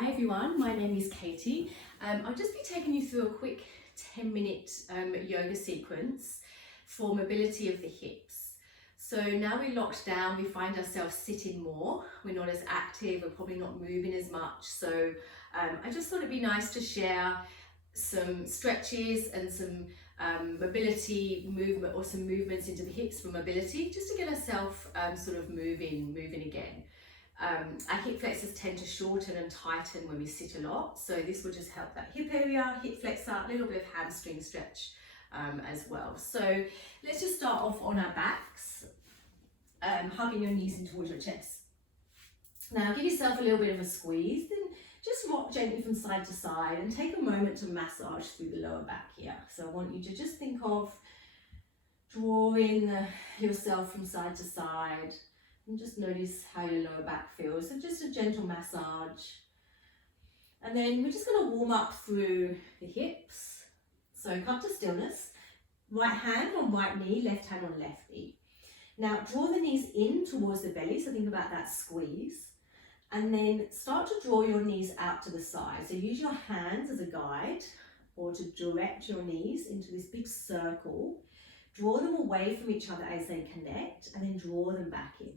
Hi everyone, my name is Katie. I'll just be taking you through a quick 10-minute yoga sequence for mobility of the hips. So now we're locked down, we find ourselves sitting more, we're not as active, we're probably not moving as much. So I just thought it'd be nice to share some stretches and some mobility movement or some movements into the hips for mobility, just to get ourselves sort of moving again. Our hip flexors tend to shorten and tighten when we sit a lot, so this will just help that hip area, hip flexor, a little bit of hamstring stretch as well. So let's just start off on our backs, hugging your knees in towards your chest. Now give yourself a little bit of a squeeze, then just rock gently from side to side and take a moment to massage through the lower back here. So I want you to just think of drawing yourself from side to side. And just notice how your lower back feels. So just a gentle massage. And then we're just going to warm up through the hips. So come to stillness. Right hand on right knee, left hand on left knee. Now draw the knees in towards the belly. So think about that squeeze. And then start to draw your knees out to the side. So use your hands as a guide or to direct your knees into this big circle. Draw them away from each other as they connect and then draw them back in.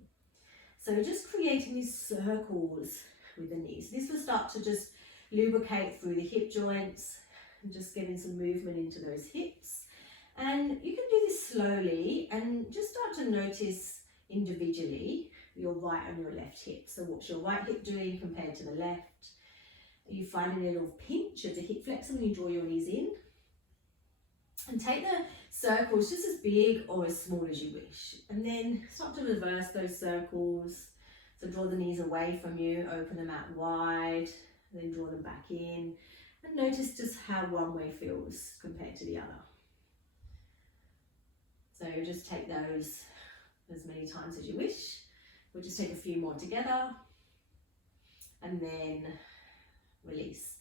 So we're just creating these circles with the knees. This will start to just lubricate through the hip joints and just getting some movement into those hips. And you can do this slowly and just start to notice individually your right and your left hip. So what's your right hip doing compared to the left? Are you finding a little pinch of the hip flexor when you draw your knees in? And take the circles just as big or as small as you wish. And then start to reverse those circles. So draw the knees away from you, open them out wide, and then draw them back in. And notice just how one way feels compared to the other. So just take those as many times as you wish. We'll just take a few more together. And then release.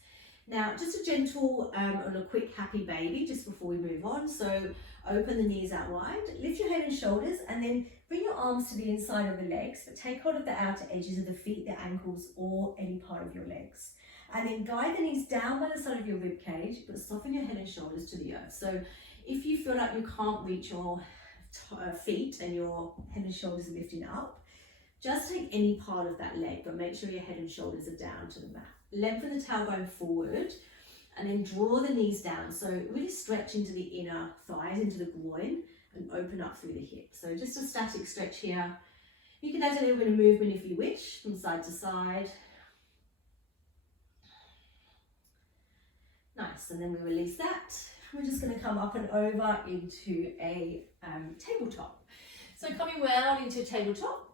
Now, just a gentle and a quick happy baby just before we move on. So open the knees out wide, lift your head and shoulders, and then bring your arms to the inside of the legs, but take hold of the outer edges of the feet, the ankles, or any part of your legs. And then guide the knees down by the side of your rib cage, but soften your head and shoulders to the earth. So if you feel like you can't reach your feet and your head and shoulders are lifting up, just take any part of that leg, but make sure your head and shoulders are down to the mat. Lengthen the tailbone forward and then draw the knees down. So really stretch into the inner thighs, into the groin, and open up through the hips. So just a static stretch here. You can add a little bit of movement if you wish, from side to side. Nice, and then we release that. We're just going to come up and over into a tabletop. So coming round into a tabletop.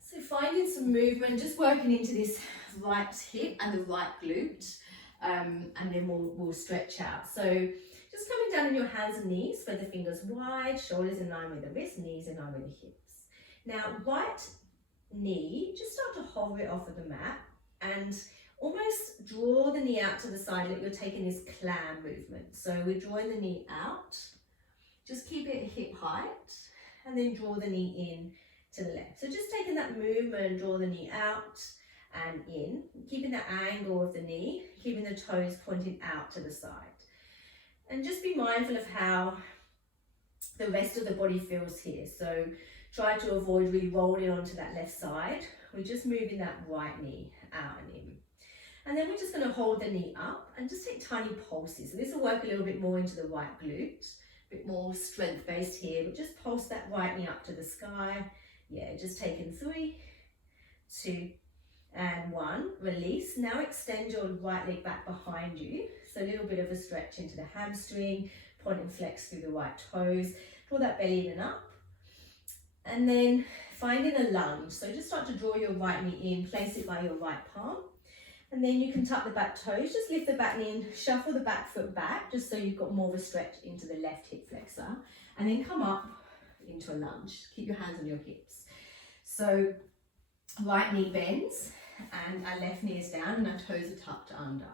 So finding some movement, just working into this right hip and the right glute, and then we'll stretch out. So just coming down on your hands and knees, spread the fingers wide, shoulders in line with the wrists, knees in line with the hips. Now right knee, just start to hover it off of the mat and almost draw the knee out to the side like you're taking this clam movement. So we're drawing the knee out, just keep it hip height, and then draw the knee in to the left. So just taking that movement and draw the knee out and in, keeping the angle of the knee, keeping the toes pointing out to the side. And just be mindful of how the rest of the body feels here. So try to avoid really rolling onto that left side. We're just moving that right knee out and in. And then we're just going to hold the knee up and just take tiny pulses. So this will work a little bit more into the right glute, a bit more strength based here, but just pulse that right knee up to the sky. Yeah, just taking 3, 2, and 1. Release. Now extend your right leg back behind you. So a little bit of a stretch into the hamstring, point and flex through the right toes. Draw that belly in and up. And then finding a lunge. So just start to draw your right knee in, place it by your right palm. And then you can tuck the back toes, just lift the back knee in, shuffle the back foot back, just so you've got more of a stretch into the left hip flexor. And then come up into a lunge. Keep your hands on your hips. So right knee bends and our left knee is down and our toes are tucked under.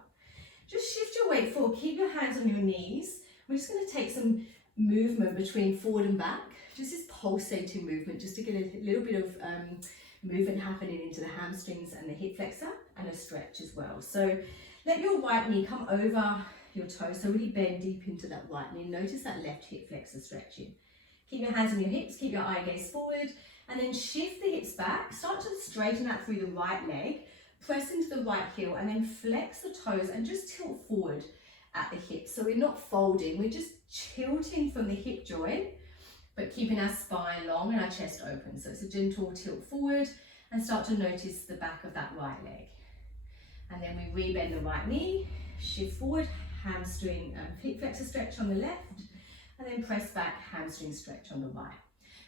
Just shift your weight forward, keep your hands on your knees. We're just going to take some movement between forward and back, just this pulsating movement, just to get a little bit of movement happening into the hamstrings and the hip flexor, and a stretch as well. So let your right knee come over your toes, so really bend deep into that right knee. Notice that left hip flexor stretching. Keep your hands on your hips, keep your eye gaze forward, and then shift the hips back. Start to straighten out through the right leg, press into the right heel, and then flex the toes and just tilt forward at the hips. So we're not folding, we're just tilting from the hip joint, but keeping our spine long and our chest open. So it's a gentle tilt forward, and start to notice the back of that right leg. And then we rebend the right knee, shift forward, hamstring hip flexor stretch on the left, and then press back, hamstring stretch on the right.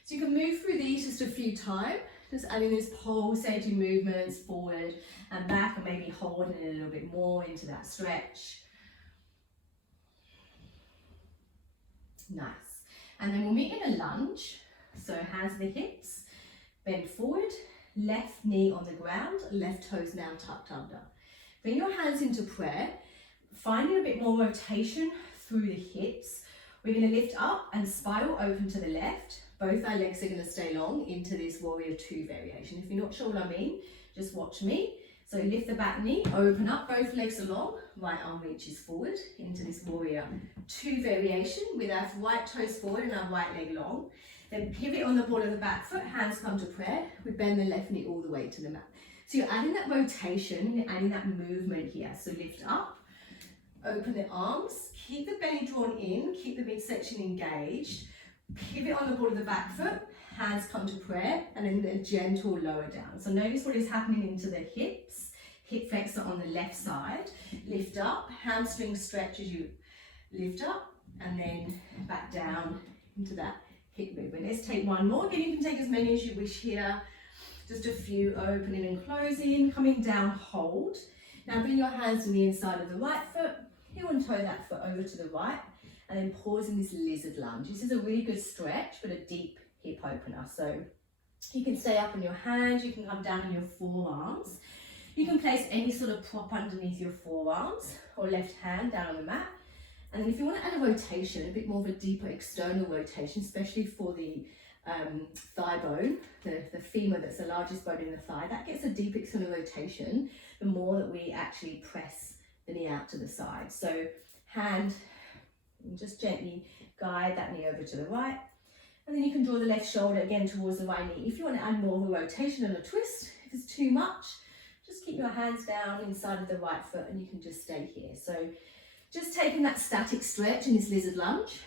So you can move through these just a few times, just adding these pulsating movements forward and back, and maybe holding it a little bit more into that stretch. Nice. And then we'll meet in a lunge. So hands to the hips, bend forward, left knee on the ground, left toes now tucked under. Bring your hands into prayer, finding a bit more rotation through the hips. We're going to lift up and spiral open to the left. Both our legs are going to stay long into this warrior two variation. If you're not sure what I mean, just watch me. So lift the back knee, open up, both legs are long, right arm reaches forward into this warrior two variation with our right toes forward and our right leg long. Then pivot on the ball of the back foot, hands come to prayer. We bend the left knee all the way to the mat. So you're adding that rotation and you're adding that movement here. So lift up, open the arms, keep the belly drawn in, keep the midsection engaged. Pivot on the ball of the back foot, hands come to prayer, and then a gentle lower down. So notice what is happening into the hips, hip flexor on the left side. Lift up, hamstring stretch as you lift up, and then back down into that hip movement. Let's take one more. Again, you can take as many as you wish here. Just a few, opening and closing, coming down, hold. Now bring your hands to the inside of the right foot, heel and toe that foot over to the right, and then pause in this lizard lunge. This is a really good stretch, but a deep hip opener. So you can stay up on your hands, you can come down on your forearms. You can place any sort of prop underneath your forearms or left hand down on the mat. And then if you want to add a rotation, a bit more of a deeper external rotation, especially for the thigh bone, the femur that's the largest bone in the thigh, that gets a deep external rotation the more that we actually press the knee out to the side. So hand, and just gently guide that knee over to the right, and then you can draw the left shoulder again towards the right knee. If you want to add more of a rotation and a twist, if it's too much, just keep your hands down inside of the right foot and you can just stay here. So just taking that static stretch in this lizard lunge.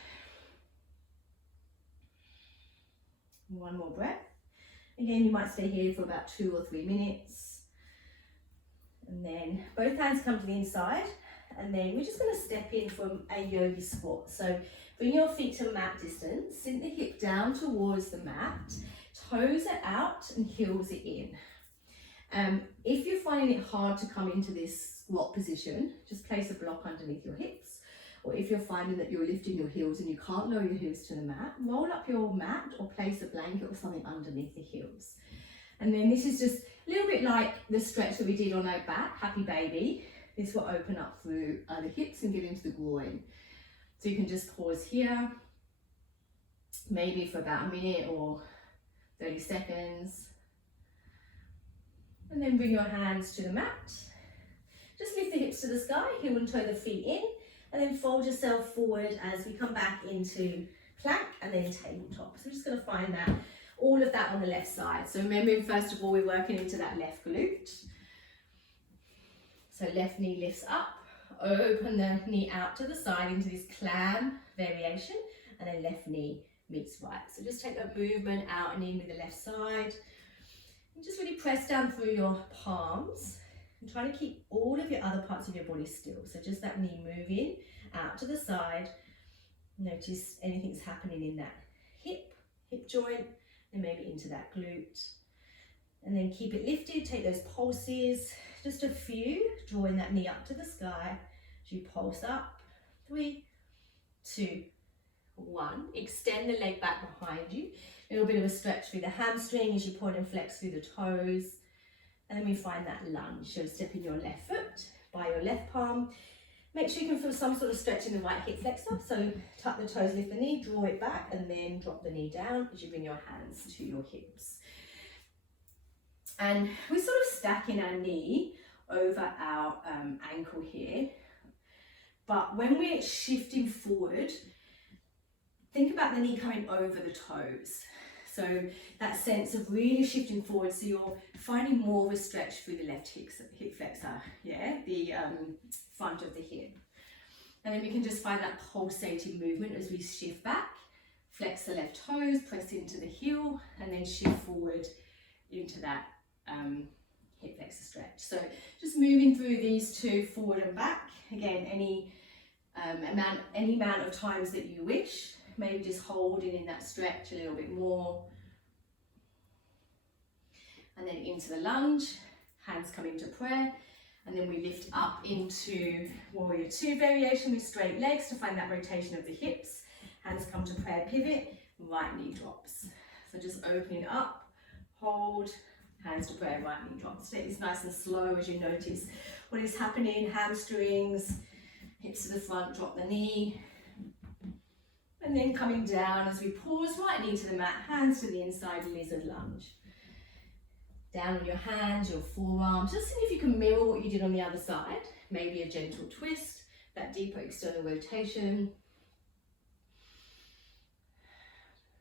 One more breath. Again, you might stay here for about 2 or 3 minutes. And then both hands come to the inside. And then we're just going to step in from a yogi squat. So bring your feet to mat distance, sink the hip down towards the mat, toes are out and heels are in. If you're finding it hard to come into this squat position, just place a block underneath your hips. Or if you're finding that you're lifting your heels and you can't lower your heels to the mat, roll up your mat or place a blanket or something underneath the heels. And then this is just a little bit like the stretch that we did on our back, happy baby. This will open up through the hips and get into the groin. So you can just pause here, maybe for about a minute or 30 seconds. And then bring your hands to the mat. Just lift the hips to the sky, heel and toe the feet in, and then fold yourself forward as we come back into plank and then tabletop. So we're just going to find that, all of that on the left side. So remembering, first of all, we're working into that left glute. So left knee lifts up, open the knee out to the side into this clam variation, and then left knee meets right. So just take that movement out and in with the left side. And just really press down through your palms and try to keep all of your other parts of your body still. So just that knee moving out to the side. Notice anything's happening in that hip joint, and maybe into that glute. And then keep it lifted, take those pulses, just a few, drawing that knee up to the sky as you pulse up. 3, 2, 1. Extend the leg back behind you. A little bit of a stretch through the hamstring as you point and flex through the toes. And then we find that lunge. So step in your left foot by your left palm. Make sure you can feel some sort of stretch in the right hip flexor. So tuck the toes, lift the knee, draw it back, and then drop the knee down as you bring your hands to your hips. And we're sort of stacking our knee over our ankle here. But when we're shifting forward, think about the knee coming over the toes. So that sense of really shifting forward, so you're finding more of a stretch through the left hip flexor, yeah, the front of the hip. And then we can just find that pulsating movement as we shift back, flex the left toes, press into the heel, and then shift forward into that hip flexor stretch. So just moving through these two forward and back. Again, any amount of times that you wish. Maybe just holding in that stretch a little bit more. And then into the lunge, hands come into prayer. And then we lift up into warrior two variation with straight legs to find that rotation of the hips. Hands come to prayer pivot, right knee drops. So just opening up, hold, hands to prayer, right knee drops. Take this nice and slow as you notice what is happening. Hamstrings, hips to the front, drop the knee. And then coming down as we pause, right knee to the mat, hands to the inside, lizard lunge. Down on your hands, your forearms, just see if you can mirror what you did on the other side. Maybe a gentle twist, that deeper external rotation.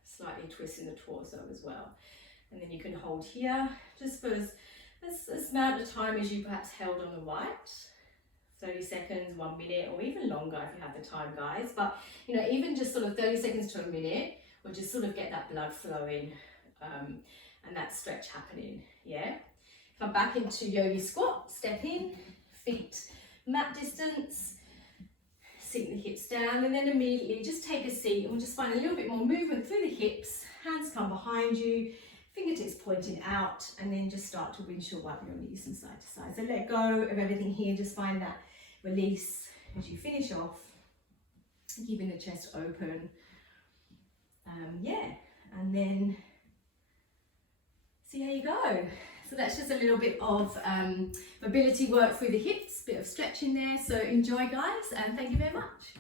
Slightly twisting the torso as well. And then you can hold here, just for this amount of time as you perhaps held on the right. 30 seconds, 1 minute, or even longer if you have the time, guys. But, you know, even just sort of 30 seconds to a minute, will just sort of get that blood flowing and that stretch happening, yeah? Come back into yogi squat, step in, feet mat distance, sink the hips down, and then immediately just take a seat, and we'll just find a little bit more movement through the hips, hands come behind you, fingertips pointing out, and then just start to windshield wipe your knees from side to side. So let go of everything here, just find that release as you finish off, keeping the chest open. Yeah, and then see how you go. So that's just a little bit of mobility work through the hips, bit of stretching there. So enjoy, guys, and thank you very much.